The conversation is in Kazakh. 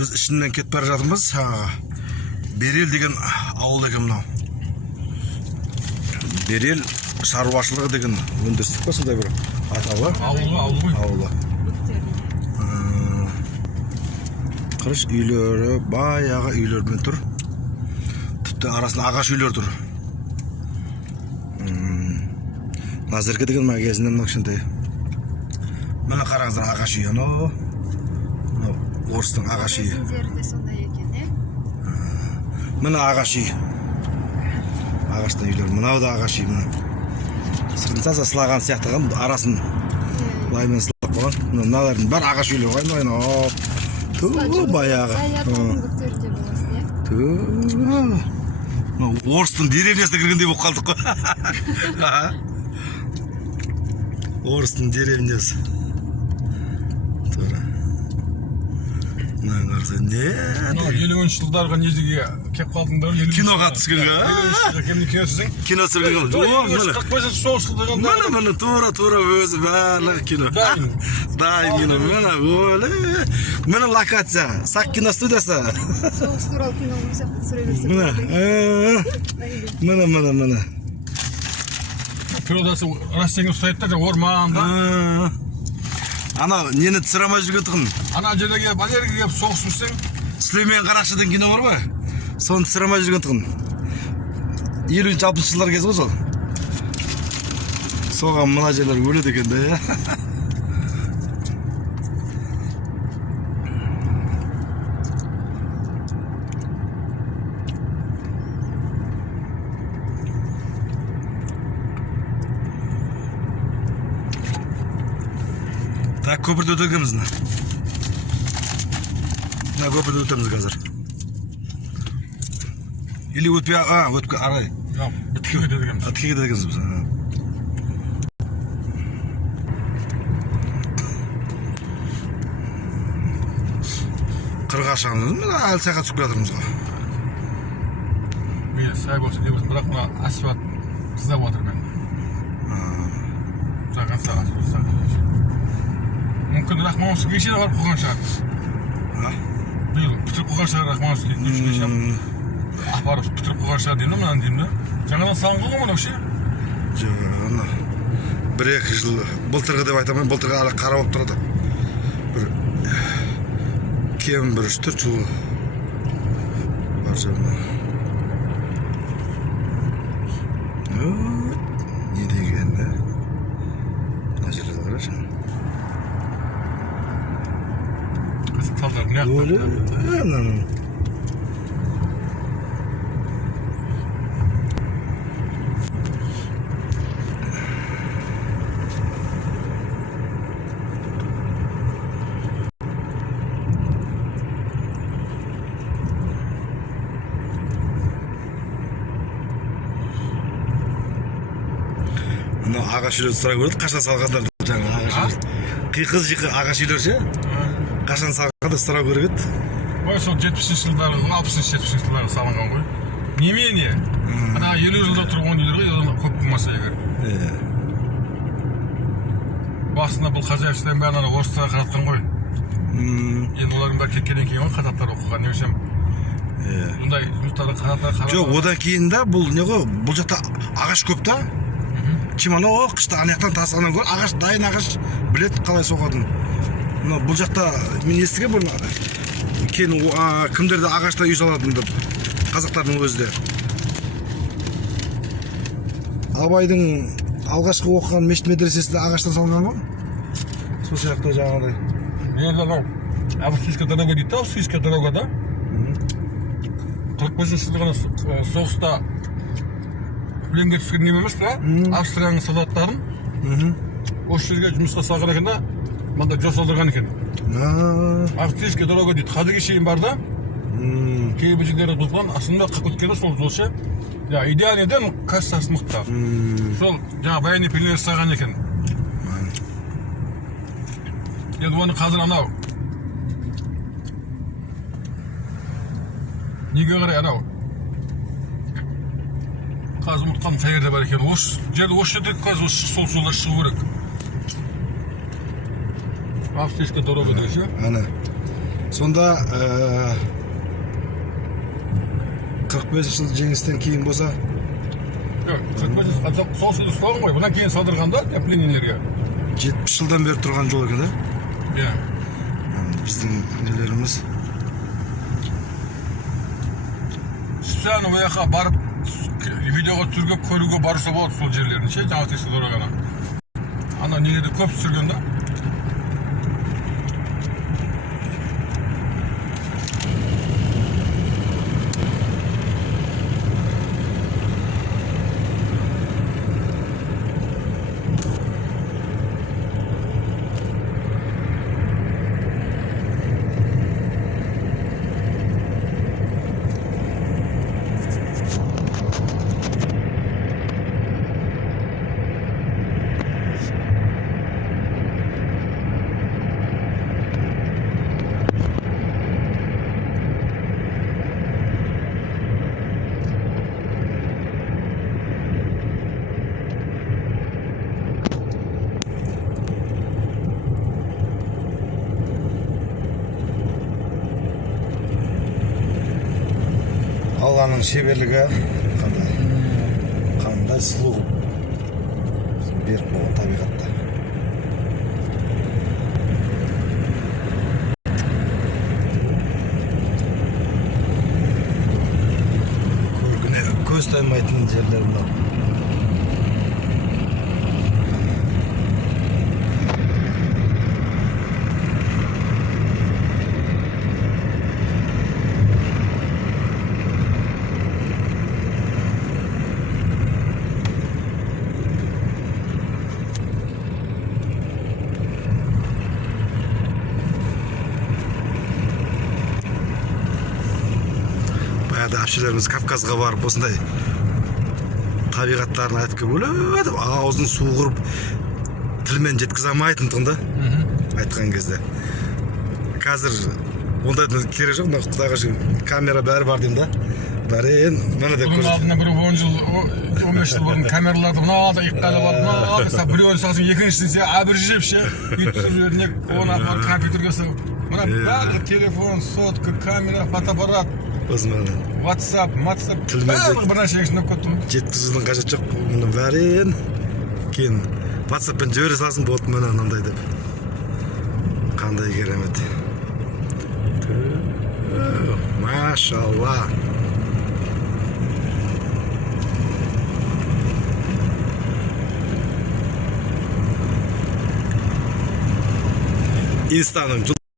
Біз ішінен кетіп бара жатырмыз. Берел деген ауыл екен мынау. Берел шаруашылығы деген өндірістік па сондай бір атауы? Ауылы. Қырыш үйлері, баяғы үйлермен тұр. Тіпті арасында ағаш үйлер тұр. Назерке деген магазиннен мына кішкентай. Мына қараңыздар ағаш үй, анау. Орыстың ағаш үйі. Мына ағаш үй. Ағаштан үйлер. Мынау да ағаш үй. Сыртын сылаған сияқтаған арасын лаймен сылап қойған. Мыналардың бар ағаш үйлер ғой. Баяғы. Орыстың деревнясына кіргендей болып қалдық қой. Орыстың деревнясы. Не? 50 жылдарға нежеге кеп қалдыңдар? Киноға түскенге? 50 жылдарға кемді кино түсің? Кино түсірген. 45 соғыс жылдығында. Міне тура өзі барлығы кино. Дайын кино. Міне локация. Сақ кино студиясы. Соғыс туралы киноны түсіре берсек. Міне. Пиродасы растеңі ұстайды да орманда. Ана нені түсірамай жүрген тұғын? Ана жерге балерге кеп соғыс жүрсең. Сүлеймен Қарақшыдан кино бар ба? Соны түсірамай жүрген тұғын. 50-60 жылдар кезі ғой сол. Соған мына жерлер өледі екен де. Так, көпірді өтегіміз. Көпірді өтеміз қазір. Или өтпей, өтпей арай. Бітке өтегіміз. Бітке өтегіміз біз. Қырға шағымыз, әлі сәйқа түсіп келатырмыз ғой. Мен сәй болсын деп бірақ мұна асфальт қыздап отыр мен. Саған сағат болсын. Мүмкін Рахмановский кешені барып қойған шығар. Биыл бітіріп қойған шығар Рахмановский кешені. Апарып бітіріп қойған шығар деймін, мұнан деймін. Жаңадан салынған ғой мұнау ше? Жоқ, 1-2 жыл былтырғы деп айтамын, былтырғы әлі қара болып тұрады. Кем 3-4 жыл бар жағына. Не деген да? Мына жерлерді қарашы. Өлі? Ағаш үйлерді сұра көреді, қашан салғандар жаңа ағаш үйлер. Қиқыз-жиқы ағаш үйлер ше? Қашан салғандар сұра көреді. Ой, сол 70-ші жылдары, 60-70-ші жылдары салынған ғой. Немене? Ана 50 жылда тұрған үйлер ғой, көп болмаса егер. Басында бұл хозяйстводан бәрін орыстарға қаратқан ғой. Енді олардың бәрі кеткеннен кейін ғой, қататтар оқыған, немесем. Бұндай жұмыстарды қататтар қаратқан. Жоқ, одан кейін да бұл не ғой, бұл жақта ағаш көп та. Чимано қышта анаяқтан тасығаннан көрі, ағаш, дайын ағаш білет қалай соғадың. Бұл жақта мен естіген бұл кейін кімдерді ағашта үй саладың деп, қазақтардың өзі де. Абайдың алғашқы оқыған мешіт медресесі де ағаштан салынған ғой? Сол сияқты жаңағыдай. Мен анау Австрийская дорога дейді, Австрийская дорога да? 45-ші жылдығына соғыста пленге түскен нем емес па? Австрияның солдаттарын осы жерге жұмысқа салған екен да, мында жол салдырған екен. Австрийская дорога дейді, қазірге шейін бар да, кейбір жерлері бұзылған, астында қап өткені сол жол ше. Идеальный да, кассасы мықты. Сол жаңа военный пленер салған екен. Енді оны қазір анау неге қарай анау қазір ұмытқан қай жерде бар екен. Осы жерде қазір сол жолда шығу керек. Австрийская дорога деген ше. Сонда 45 жыл жеңістен кейін болса, сол сөзді сұрағым ғой, бұдан кейін салдырғанда пленнилерге 70 жылдан бері тұрған жол екен, да? иә. Біздің нелеріміз. Специально ол жаққа барып видеоға түсіруге, көруге барса болады сол жерлерін ше, жаңа тексті дұрағана. Ана нелерді көп түсірген да. Алланың шеберлігі қандай сұлу беріп болған табиғатта. Көргіне көз таймайтын жерлер мынау. Баяғыда әпшелеріміз Кавказға барып осындай табиғаттарын айтып келіп өліп аузын су құрып тілмен жеткізе алмайтын тұғын да айтқан кезде. Қазір ондайдың керек жоқ, құдайға шүкір камера бәрі бар деймін да. Бәрін мені де Бұның алдында бір 10 жыл, 15 жыл бұрын камераларды мына алды иыққалап алып, мына алды біреуін салсың, екіншісін сен абыржып ше, үйтіп жіберіне оны апарып компьютерге салып. Мына барлық телефон, сотка, камера, фотоаппарат, WhatsApp, барлық бір нәрсе шынап көттім. Жеткізудің қажет жоқ, мұның бәрін кейін WhatsAppпен жібере салсын болды міне мынандай деп. Қандай керемет. Машалла. Инстаның